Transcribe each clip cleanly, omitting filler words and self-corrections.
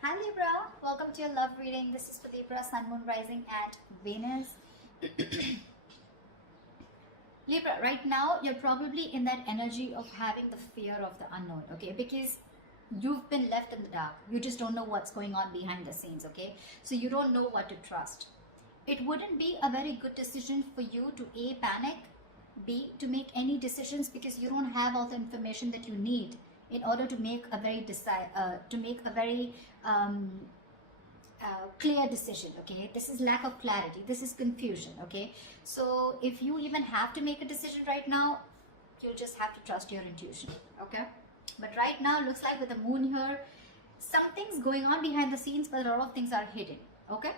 Hi Libra, welcome to your love reading. This is for Libra, Sun, Moon, Rising at Venus. Libra, right now you're probably in that energy of having the fear of the unknown, okay? Because you've been left in the dark. You just don't know what's going on behind the scenes, okay? So you don't know what to trust. It wouldn't be a very good decision for you to A, panic, B, to make any decisions because you don't have all the information that you need in order to make a very clear decision. Okay, this is lack of clarity, this is confusion. Okay, so if you even have to make a decision right now, you'll just have to trust your intuition. Okay, but right now looks like with the moon here, something's going on behind the scenes, but a lot of things are hidden. Okay,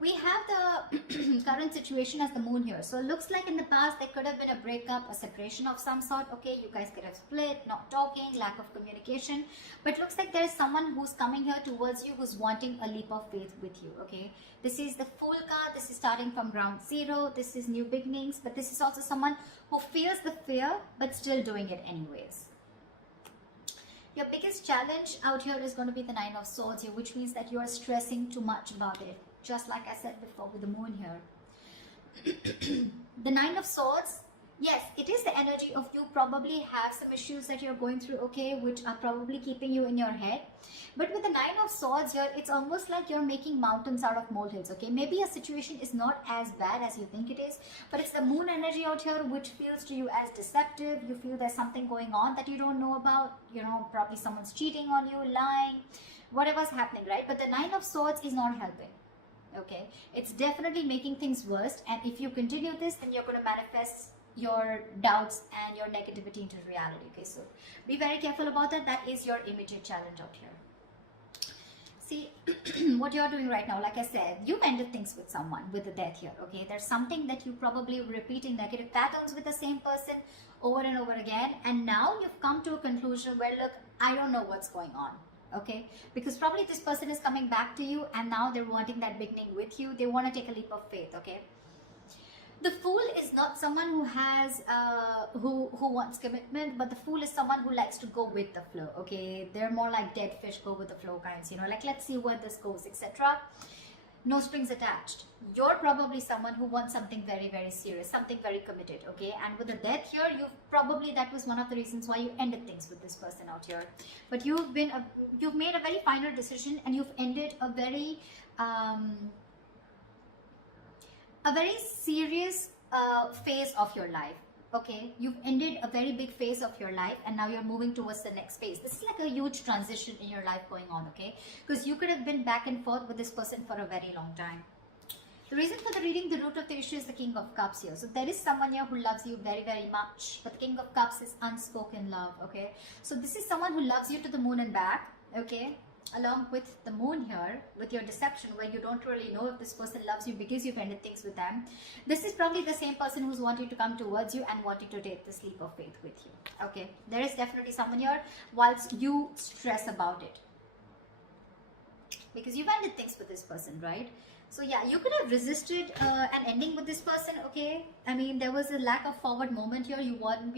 we have the current situation as the moon here. So it looks like in the past there could have been a breakup, a separation of some sort. Okay, you guys could have split, not talking, lack of communication. But looks like there is someone who's coming here towards you who's wanting a leap of faith with you. Okay, this is the Fool card. This is starting from ground zero. This is new beginnings. But this is also someone who feels the fear but still doing it anyways. Your biggest challenge out here is going to be the Nine of Swords here, which means that you are stressing too much about it. Just like I said before with the moon here. The Nine of Swords, yes, it is the energy of you probably have some issues that you're going through, okay, which are probably keeping you in your head. But with the Nine of Swords here, it's almost like you're making mountains out of molehills, okay. Maybe a situation is not as bad as you think it is, but it's the moon energy out here which feels to you as deceptive. You feel there's something going on that you don't know about, you know, probably someone's cheating on you, lying, whatever's happening, right? But the Nine of Swords is not helping. Okay, it's definitely making things worse, and if you continue this, then you're going to manifest your doubts and your negativity into reality. Okay, so be very careful about that. That is your immediate challenge out here. See, what you're doing right now, like I said, you've ended things with someone with the death here. Okay, there's something that you probably repeating negative patterns with the same person over and over again, and now you've come to a conclusion where, look, I don't know what's going on. Okay, because probably this person is coming back to you and now they're wanting that beginning with you. They want to take a leap of faith. Okay, the Fool is not someone who has who wants commitment, but the Fool is someone who likes to go with the flow. Okay, they're more like dead fish, go with the flow kinds, you know, like let's see where this goes, etc. No strings attached. You're probably someone who wants something very, very serious, something very committed. Okay, and with the death here, that was one of the reasons why you ended things with this person out here. But you've made a very final decision, and you've ended a very serious phase of your life. Okay, you've ended a very big phase of your life, and now you're moving towards the next phase. This is like a huge transition in your life going on. Okay, because you could have been back and forth with this person for a very long time. The reason for the reading, the root of the issue is the King of Cups here. So there is someone here who loves you very, very much, but the King of Cups is unspoken love. Okay, so this is someone who loves you to the moon and back. Okay, along with the moon here, with your deception, where you don't really know if this person loves you because you've ended things with them. This is probably the same person who's wanting to come towards you and wanting to take this leap of faith with you. Okay, there is definitely someone here whilst you stress about it, because you've ended things with this person, right? So yeah, you could have resisted an ending with this person. Okay, I mean, there was a lack of forward moment here. You weren't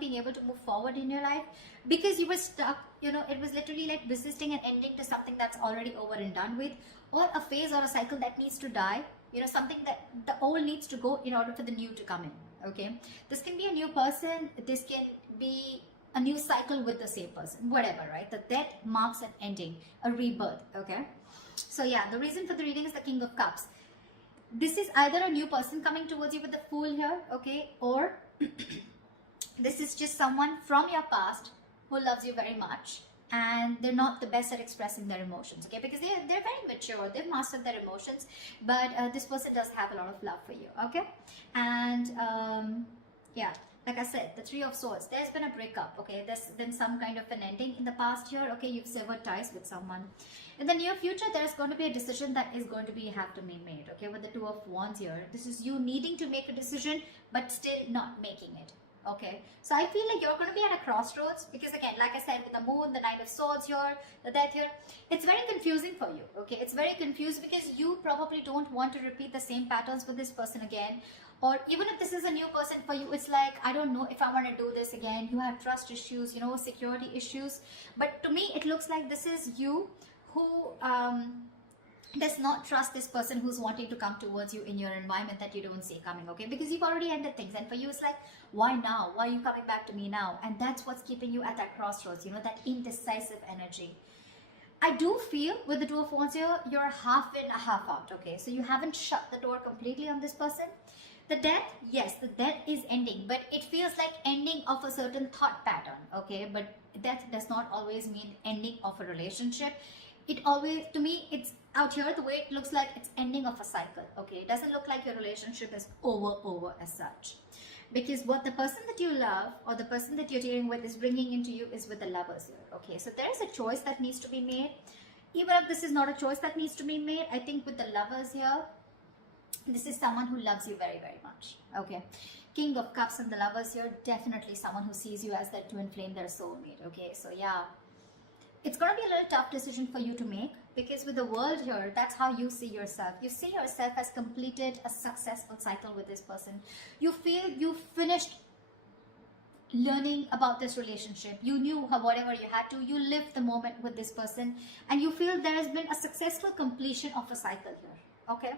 being able to move forward in your life because you were stuck. You know, it was literally like resisting an ending to something that's already over and done with, or a phase or a cycle that needs to die. You know, something that the old needs to go in order for the new to come in. Okay, this can be a new person. This can be a new cycle with the same person, whatever, right? The death marks an ending, a rebirth. Okay, so yeah, the reason for the reading is the King of Cups. This is either a new person coming towards you with the Fool here, okay, or this is just someone from your past who loves you very much, and they're not the best at expressing their emotions. Okay, because they're very mature, they've mastered their emotions, but this person does have a lot of love for you. Okay, and yeah, like I said, the Three of Swords, there's been a breakup. Okay, there's been some kind of an ending in the past here. Okay, you've severed ties with someone. In the near future, there's going to be a decision that is going to have to be made. Okay, with the Two of Wands here, this is you needing to make a decision but still not making it. Okay, so I feel like you're going to be at a crossroads, because again, like I said, with the moon, the Knight of Swords here, the death here, it's very confusing for you. Okay, it's very confused because you probably don't want to repeat the same patterns with this person again, Or even if this is a new person for you, it's like, I don't know if I want to do this again. You have trust issues, you know, security issues. But to me, it looks like this is you who does not trust this person who's wanting to come towards you in your environment that you don't see coming, okay? Because you've already ended things, and for you it's like, why now? Why are you coming back to me now? And that's what's keeping you at that crossroads, you know, that indecisive energy. I do feel with the Two of Wands here, you're half in, half out, okay? So you haven't shut the door completely on this person. The death, yes, the death is ending, but it feels like ending of a certain thought pattern, okay? But death does not always mean ending of a relationship. It always, to me, it's out here, the way it looks like it's ending of a cycle, okay? It doesn't look like your relationship is over as such. Because what the person that you love or the person that you're dealing with is bringing into you is with the Lovers here, okay? So there is a choice that needs to be made. Even if this is not a choice that needs to be made, I think with the Lovers here, this is someone who loves you very much, okay? King of Cups and the Lovers here, definitely someone who sees you as their twin flame, their soulmate, okay? So yeah, it's going to be a little tough decision for you to make, because with the World here, that's how you see yourself. You see yourself as completed a successful cycle with this person. You feel you finished learning about this relationship. You knew how, whatever you had to. You lived the moment with this person, and you feel there has been a successful completion of a cycle here, okay?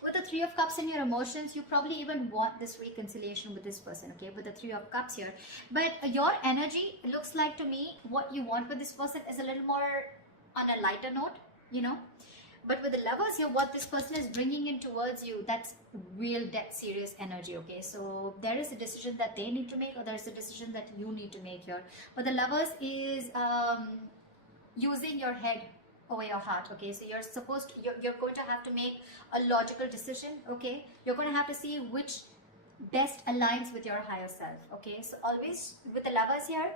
With the Three of Cups and your emotions, you probably even want this reconciliation with this person, okay, with the Three of Cups here. But your energy, looks like to me, what you want with this person is a little more on a lighter note, you know. But with the Lovers here, what this person is bringing in towards you, that's real dead serious energy, okay. So there is a decision that they need to make, or there's a decision that you need to make here. But the Lovers is using your head over your heart, okay? So you're supposed to, you're going to have to make a logical decision, okay? You're going to have to see which best aligns with your higher self, okay? So always with the Lovers here,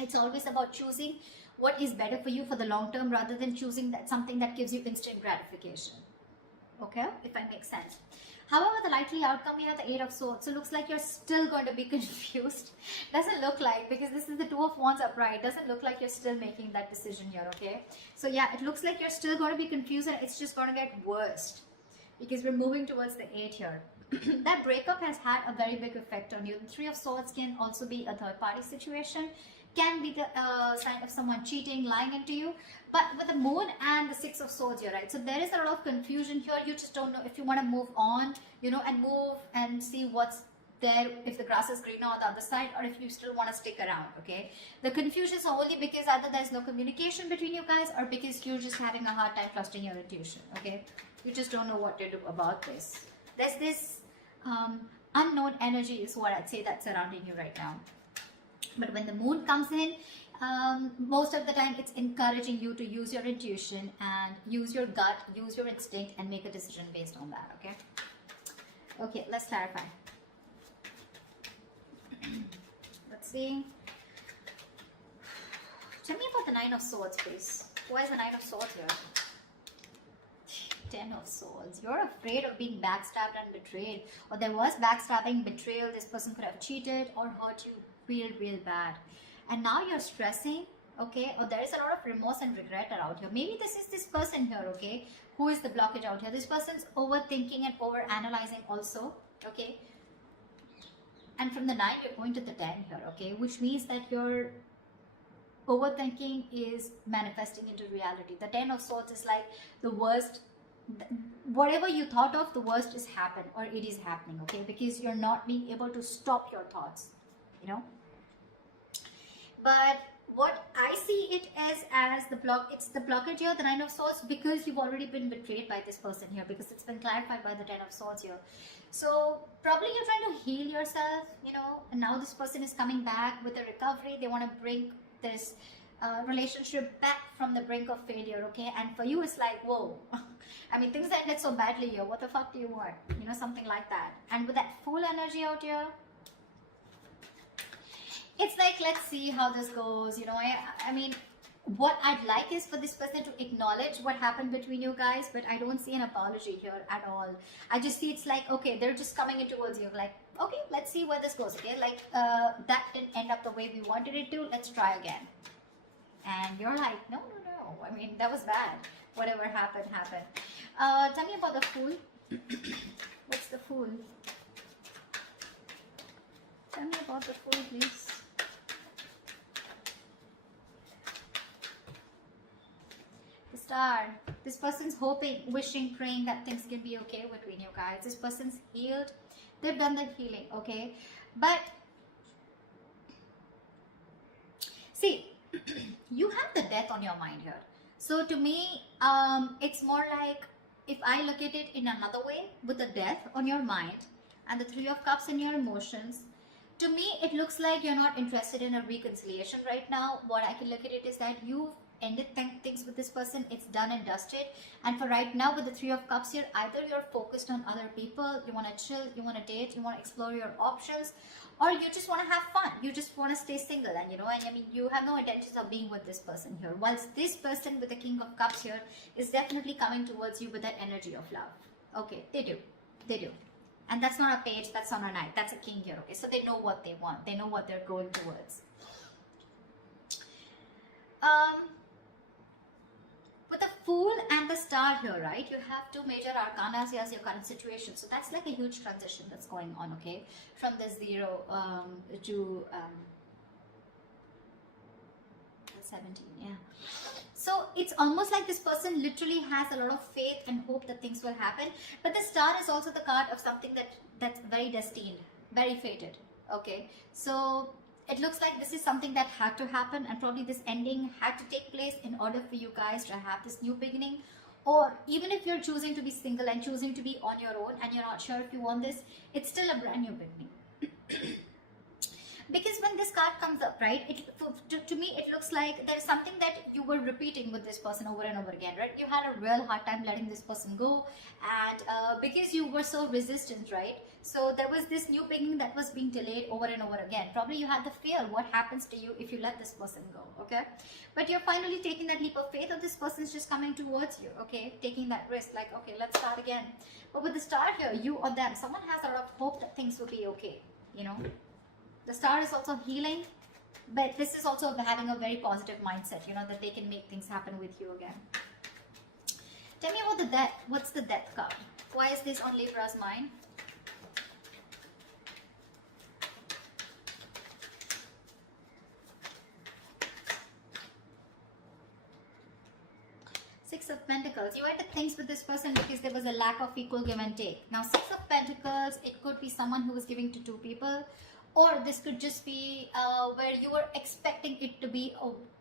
it's always about choosing what is better for you for the long term, rather than choosing that something that gives you instant gratification, okay, if I make sense. However, the likely outcome here, the Eight of Swords, so looks like you're still going to be confused. Doesn't look like, because this is the Two of Wands upright, doesn't look like you're still making that decision here, okay? So yeah, it looks like you're still going to be confused, and it's just going to get worse, because we're moving towards the 8 here. That breakup has had a very big effect on you. The Three of Swords can also be a third party situation, can be the sign of someone cheating, lying into you. But with the Moon and the Six of Swords here, right? So there is a lot of confusion here. You just don't know if you want to move on, you know, and move and see what's there, if the grass is greener on the other side, or if you still want to stick around, okay? The confusion is only because either there's no communication between you guys, or because you're just having a hard time trusting your intuition, okay? You just don't know what to do about this. There's this unknown energy is what I'd say that's surrounding you right now. But when the Moon comes in, most of the time it's encouraging you to use your intuition and use your gut, use your instinct, and make a decision based on that, okay? Okay, let's clarify. Let's see. Tell me about the Nine of Swords, please. Why is the Nine of Swords here? 10 of Swords. You're afraid of being backstabbed and betrayed. Or there was backstabbing, betrayal. This person could have cheated or hurt you real bad. And now you're stressing, okay? Or there is a lot of remorse and regret around here. Maybe this is this person here, okay? Who is the blockage out here? This person's overthinking and overanalyzing also, okay? And from the 9, you're going to the 10 here, okay? Which means that your overthinking is manifesting into reality. The 10 of Swords is like the worst. Whatever you thought of, the worst is happened, or it is happening, okay? Because you're not being able to stop your thoughts, you know? But what I see it as the block, it's the blockage here, the Nine of Swords, because you've already been betrayed by this person here, because it's been clarified by the 10 of Swords here. So probably you're trying to heal yourself, you know, and now this person is coming back with a recovery. They want to bring this relationship back from the brink of failure, okay? And for you, it's like, whoa. I mean, things ended so badly here. What the fuck do you want? You know, something like that. And with that full energy out here, it's like, let's see how this goes. You know, I mean, what I'd like is for this person to acknowledge what happened between you guys, but I don't see an apology here at all. I just see it's like, okay, they're just coming in towards you. Like, okay, let's see where this goes, okay? Like, that didn't end up the way we wanted it to. Let's try again. And you're like, no. I mean, that was bad. Whatever happened, happened. Tell me about the Fool. What's the Fool? Tell me about the Fool, please. The Star. This person's hoping, wishing, praying that things can be okay between you guys. This person's healed. They've done the healing, okay? But see, you have the death on your mind here. So to me, it's more like, if I look at it in another way, with the death on your mind and the Three of Cups in your emotions, to me, it looks like you're not interested in a reconciliation right now. What I can look at it is that you've ended things with this person. It's done and dusted. And for right now, with the Three of Cups here, either you're focused on other people, you want to chill, you want to date, you want to explore your options, or you just want to have fun. You just want to stay single, and I mean, you have no intentions of being with this person here. Whilst this person with the King of Cups here is definitely coming towards you with that energy of love. Okay, they do. And that's not a page, that's not a knight, that's a king here, okay? So they know what they want, they know what they're going towards. With the Fool and the Star here, right? You have two major arcanas as your current situation. So that's like a huge transition that's going on, okay? From the 0 to 17, yeah. So it's almost like this person literally has a lot of faith and hope that things will happen. But the Star is also the card of something that's very destined, very fated, okay? So it looks like this is something that had to happen, and probably this ending had to take place in order for you guys to have this new beginning. Or even if you're choosing to be single and choosing to be on your own and you're not sure if you want this, it's still a brand new beginning. Because when this card comes up, right, to me it looks like there's something that you were repeating with this person over and over again, right? You had a real hard time letting this person go, and because you were so resistant, right? So there was this new beginning that was being delayed over and over again. Probably you had the fear, what happens to you if you let this person go, okay? But you're finally taking that leap of faith, or this person's just coming towards you, okay? Taking that risk, like, okay, let's start again. But with the Star here, you or them, someone has a lot of hope that things will be okay, The Star is also healing, but this is also having a very positive mindset, that they can make things happen with you again. Tell me about the Death. What's the Death card? Why is this on Libra's mind? Six of Pentacles. You ended things with this person because there was a lack of equal give and take. Now, Six of Pentacles, it could be someone who was giving to two people. Or this could just be where you were expecting it to be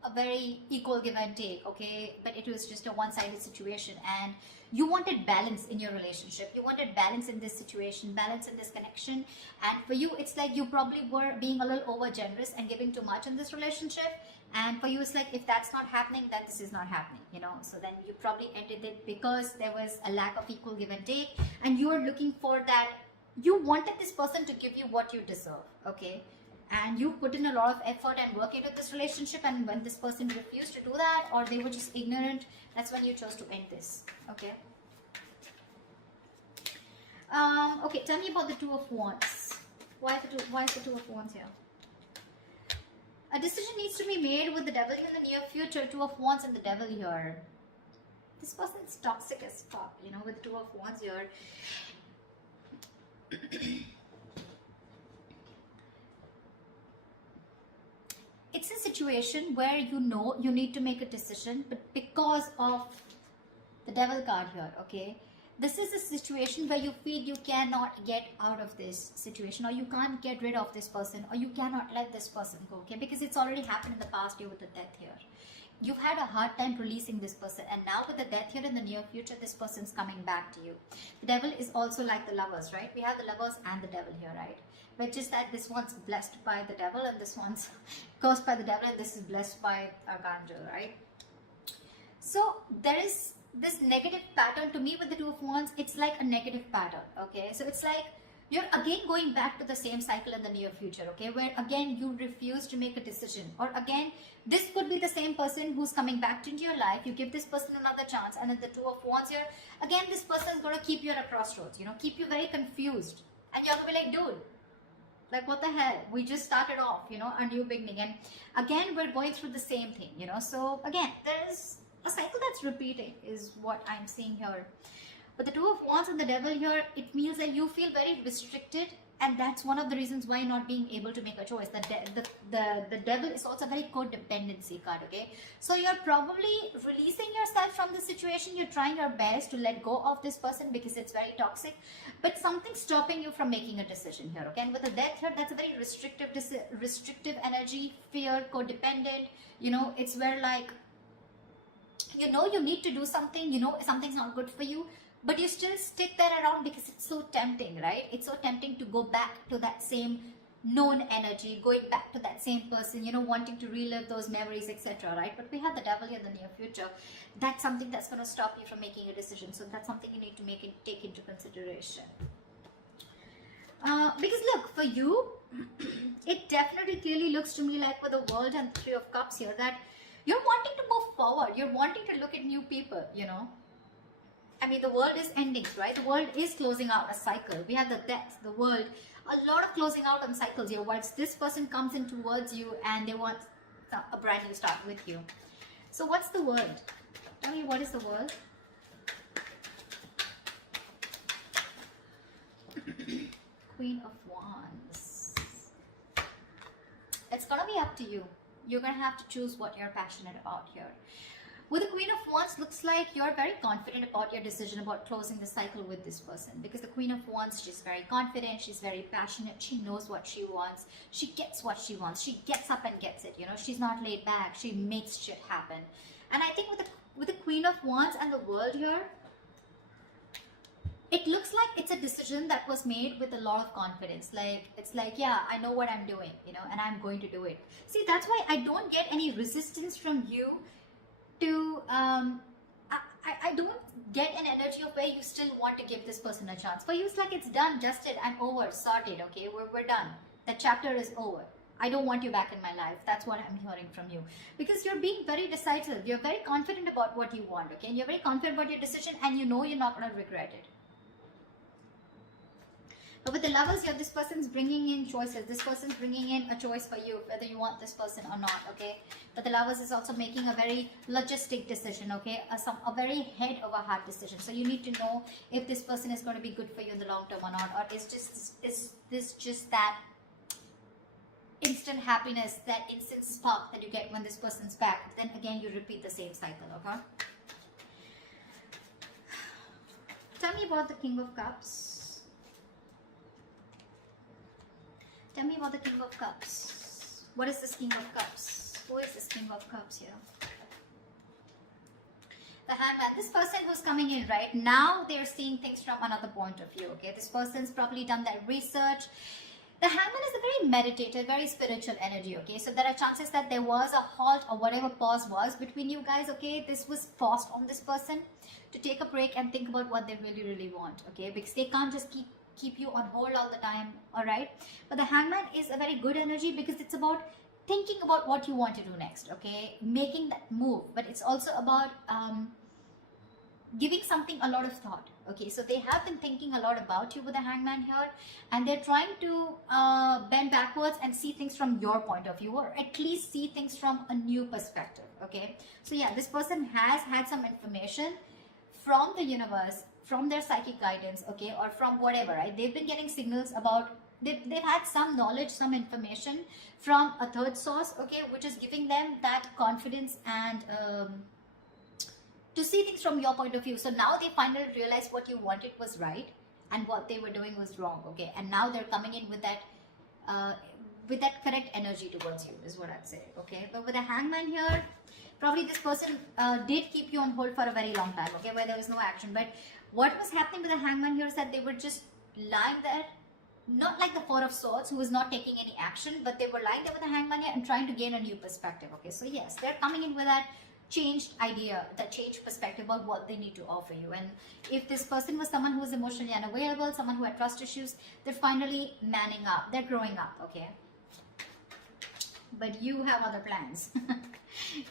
a very equal give and take, okay? But it was just a one-sided situation, and you wanted balance in your relationship. You wanted balance in this situation, balance in this connection. And for you, it's like you probably were being a little over-generous and giving too much in this relationship. And for you, it's like, if that's not happening, then this is not happening, So then you probably ended it because there was a lack of equal give and take. And you were looking for that. You wanted this person to give you what you deserve, okay? And you put in a lot of effort and work into this relationship, and when this person refused to do that, or they were just ignorant, that's when you chose to end this, okay? Okay, tell me about the Two of Wands. Why is the Two of Wands here? A decision needs to be made with the Devil in the near future. Two of Wands and the Devil here. This person's toxic as fuck, with Two of Wands here. It's a situation where you need to make a decision, but because of the Devil card here, okay, this is a situation where you feel you cannot get out of this situation, or you can't get rid of this person, or you cannot let this person go, okay, because it's already happened in the past year with the Death here. You've had a hard time releasing this person, and now with the Death here in the near future, this person's coming back to you. The Devil is also like the Lovers, right? We have the Lovers and the Devil here, right? But just that this one's blessed by the Devil, and this one's cursed by the Devil, and this is blessed by Archangel, right? So there is this negative pattern to me with the Two of Wands. It's like a negative pattern, okay? So it's like you're again going back to the same cycle in the near future, okay? Where again you refuse to make a decision, or again this could be the same person who's coming back into your life. You give this person another chance, and then the Two of Wands here, again this person is going to keep you at a crossroads, keep you very confused, and you're going to be like, dude, like what the hell, we just started off, a new beginning, and again we're going through the same thing, so again there is a cycle that's repeating is what I'm seeing here. But the Two of Wands and the Devil here, it means that you feel very restricted And that's one of the reasons why not being able to make a choice. The devil is also a very codependency card, okay? So you're probably releasing yourself from the situation. You're trying your best to let go of this person because it's very toxic, but something's stopping you from making a decision here, okay? And with the death here, that's a very restrictive energy, fear, codependent. You know, it's where like, you know, you need to do something, you know, something's not good for you, but you still stick there around because it's so tempting, right? It's so tempting to go back to that same known energy, going back to that same person, you know, wanting to relive those memories, etc., right? But we have the devil in the near future. That's something that's going to stop you from making a decision. So that's something you need to take into consideration. Because look, for you, it definitely clearly looks to me like with the World and Three of Cups here that you're wanting to move forward. You're wanting to look at new people, you know. I mean, the world is ending, right? The world is closing out a cycle. We have the death, the world, a lot of closing out on cycles here. Once this person comes in towards you and they want a brand new start with you. So what's the world? Tell me, what is the world? Queen of Wands. It's gonna be up to you. You're gonna have to choose what you're passionate about here. With the Queen of Wands, looks like you're very confident about your decision about closing the cycle with this person. Because the Queen of Wands, she's very confident, she's very passionate, she knows what she wants, she gets what she wants, she gets up and gets it, you know, she's not laid back, she makes shit happen. And I think with the Queen of Wands and the World here, it looks like it's a decision that was made with a lot of confidence. Like, it's like, yeah, I know what I'm doing, you know, and I'm going to do it. See, that's why I don't get any resistance from you to I don't get an energy of where you still want to give this person a chance. For you, it's like it's done, dusted, and over, sorted, okay? We're done. The chapter is over. I don't want you back in my life. That's what I'm hearing from you. Because you're being very decisive. You're very confident about what you want, okay? And you're very confident about your decision, and you know you're not going to regret it. But with the Lovers here, this person's bringing in choices. This person's bringing in a choice for you, whether you want this person or not, okay? But the Lovers is also making a very logistic decision, okay? A very head over heart decision. So you need to know if this person is going to be good for you in the long term or not. Or is this just that instant happiness, that instant spark that you get when this person's back? Then again, you repeat the same cycle, okay? Tell me about the King of Cups. Tell me about the King of Cups. What is this King of Cups? Who is this King of Cups here? The Hangman. This person who's coming in right now, they're seeing things from another point of view, okay? This person's probably done that research. The Hangman is a very meditative, very spiritual energy, okay? So there are chances that there was a halt or whatever pause was between you guys, okay? This was paused on this person to take a break and think about what they really, really want, okay? Because they can't just keep you on hold all the time, all right? But the Hangman is a very good energy because it's about thinking about what you want to do next, okay? Making that move. But it's also about giving something a lot of thought, okay? So they have been thinking a lot about you with the Hangman here, and they're trying to bend backwards and see things from your point of view, or at least see things from a new perspective, okay? So yeah, this person has had some information from the universe, from their psychic guidance, okay, or from whatever, right? They've been getting signals about, they've had some knowledge, some information from a third source, okay, which is giving them that confidence and to see things from your point of view. So now they finally realize what you wanted was right and what they were doing was wrong, okay? And now they're coming in with that correct energy towards you, is what I'd say, okay? But with a Hangman here, probably this person did keep you on hold for a very long time, okay, where there was no action. But what was happening with the Hangman here is that they were just lying there, not like the Four of Swords, who was not taking any action, but they were lying there with the Hangman here and trying to gain a new perspective, okay? So yes, they're coming in with that changed idea, that changed perspective about what they need to offer you. And if this person was someone who was emotionally unavailable, someone who had trust issues, they're finally manning up, they're growing up, okay? But you have other plans.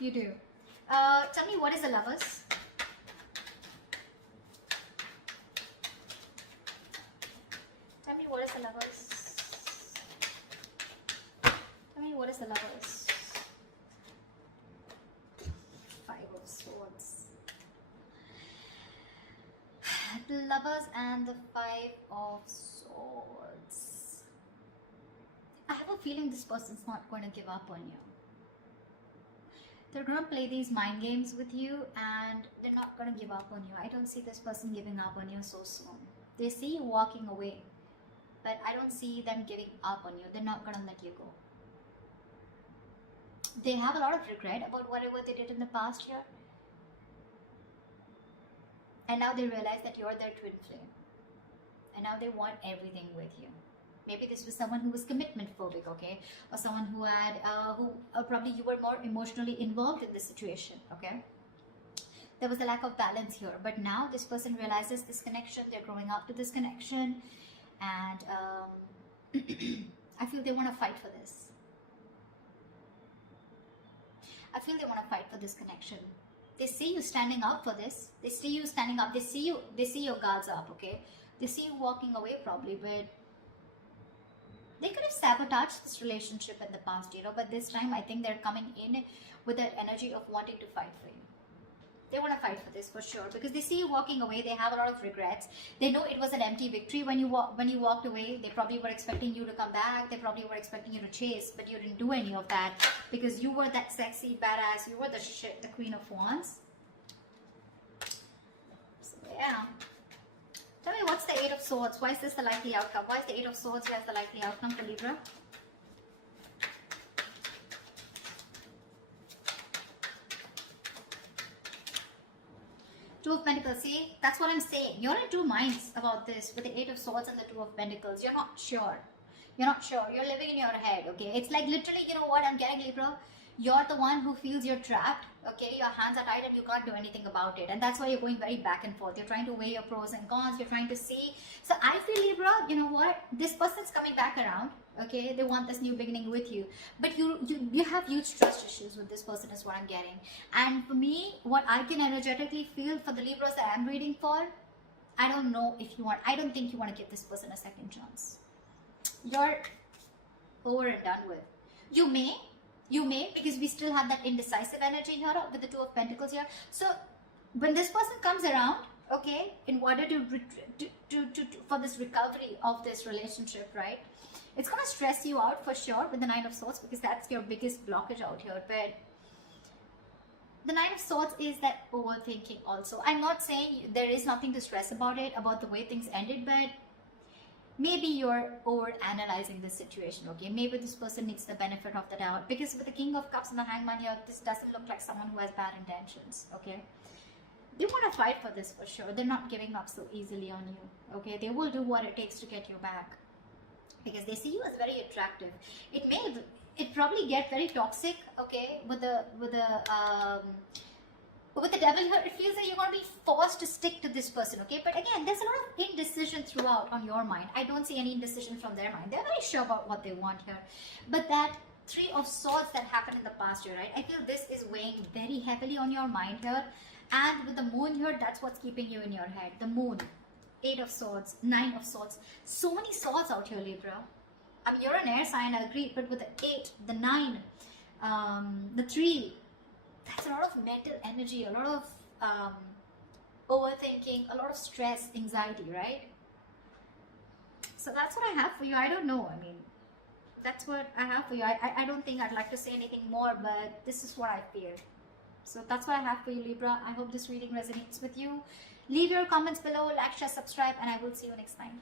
You do. Tell me, what is the Lovers? Tell me, what is the Lovers? Tell me, what is the Lovers? Five of Swords. The Lovers and the Five of Swords. I have a feeling this person's not going to give up on you. They're going to play these mind games with you and they're not going to give up on you. I don't see this person giving up on you so soon. They see you walking away, but I don't see them giving up on you. They're not going to let you go. They have a lot of regret about whatever they did in the past year. And now they realize that you're their twin flame. And now they want everything with you. Maybe this was someone who was commitment phobic, okay? Or someone who had, probably you were more emotionally involved in this situation, okay? There was a lack of balance here. But now this person realizes this connection. They're growing up to this connection. And I feel they want to fight for this. I feel they want to fight for this connection. They see you standing up for this. They see you standing up. They see your guards up, okay? They see you walking away probably, but they could have sabotaged this relationship in the past, you know, but this time I think they're coming in with that energy of wanting to fight for you. They want to fight for this for sure because they see you walking away. They have a lot of regrets. They know it was an empty victory when you walked away. They probably were expecting you to come back. They probably were expecting you to chase, but you didn't do any of that because you were that sexy badass. You were the Queen of Wands. So yeah. Tell me, what's the Eight of Swords? Why is this the likely outcome? Why is the Eight of Swords here as the likely outcome for Libra? Two of Pentacles. See, that's what I'm saying. You're in two minds about this with the Eight of Swords and the Two of Pentacles. You're not sure. You're not sure. You're living in your head, okay? It's like literally, you know what I'm getting, Libra? You're the one who feels you're trapped, okay? Your hands are tied and you can't do anything about it. And that's why you're going very back and forth. You're trying to weigh your pros and cons. You're trying to see. So I feel, Libra, you know what? This person's coming back around, okay? They want this new beginning with you. But you have huge trust issues with this person is what I'm getting. And for me, what I can energetically feel for the Libras that I'm reading for, I don't know if you want, I don't think you want to give this person a second chance. You're over and done with. You may, because we still have that indecisive energy here with the Two of Pentacles here. So when this person comes around, okay, in order to for this recovery of this relationship, right, it's going to stress you out for sure with the Nine of Swords because that's your biggest blockage out here. But the Nine of Swords is that overthinking also. I'm not saying there is nothing to stress about it, about the way things ended, but maybe you're over analyzing this situation, okay? Maybe this person needs the benefit of the doubt because with the King of Cups and the Hangman here, this doesn't look like someone who has bad intentions, okay? They want to fight for this for sure. They're not giving up so easily on you, okay? They will do what it takes to get you back because they see you as very attractive. It probably get very toxic, okay? With the Devil here, it feels like you're going to be forced to stick to this person, okay? But again, there's a lot of indecision throughout on your mind. I don't see any indecision from their mind. They're very sure about what they want here. But that Three of Swords that happened in the past year, right? I feel this is weighing very heavily on your mind here. And with the Moon here, that's what's keeping you in your head. The Moon, Eight of Swords, Nine of Swords. So many swords out here, Libra. I mean, you're an air sign, I agree. But with the 8, the 9, the 3, that's a lot of mental energy, a lot of overthinking, a lot of stress, anxiety, right? So that's what I have for you. I don't know. I mean, that's what I have for you. I don't think I'd like to say anything more, but this is what I feel. So that's what I have for you, Libra. I hope this reading resonates with you. Leave your comments below, like, share, subscribe, and I will see you next time.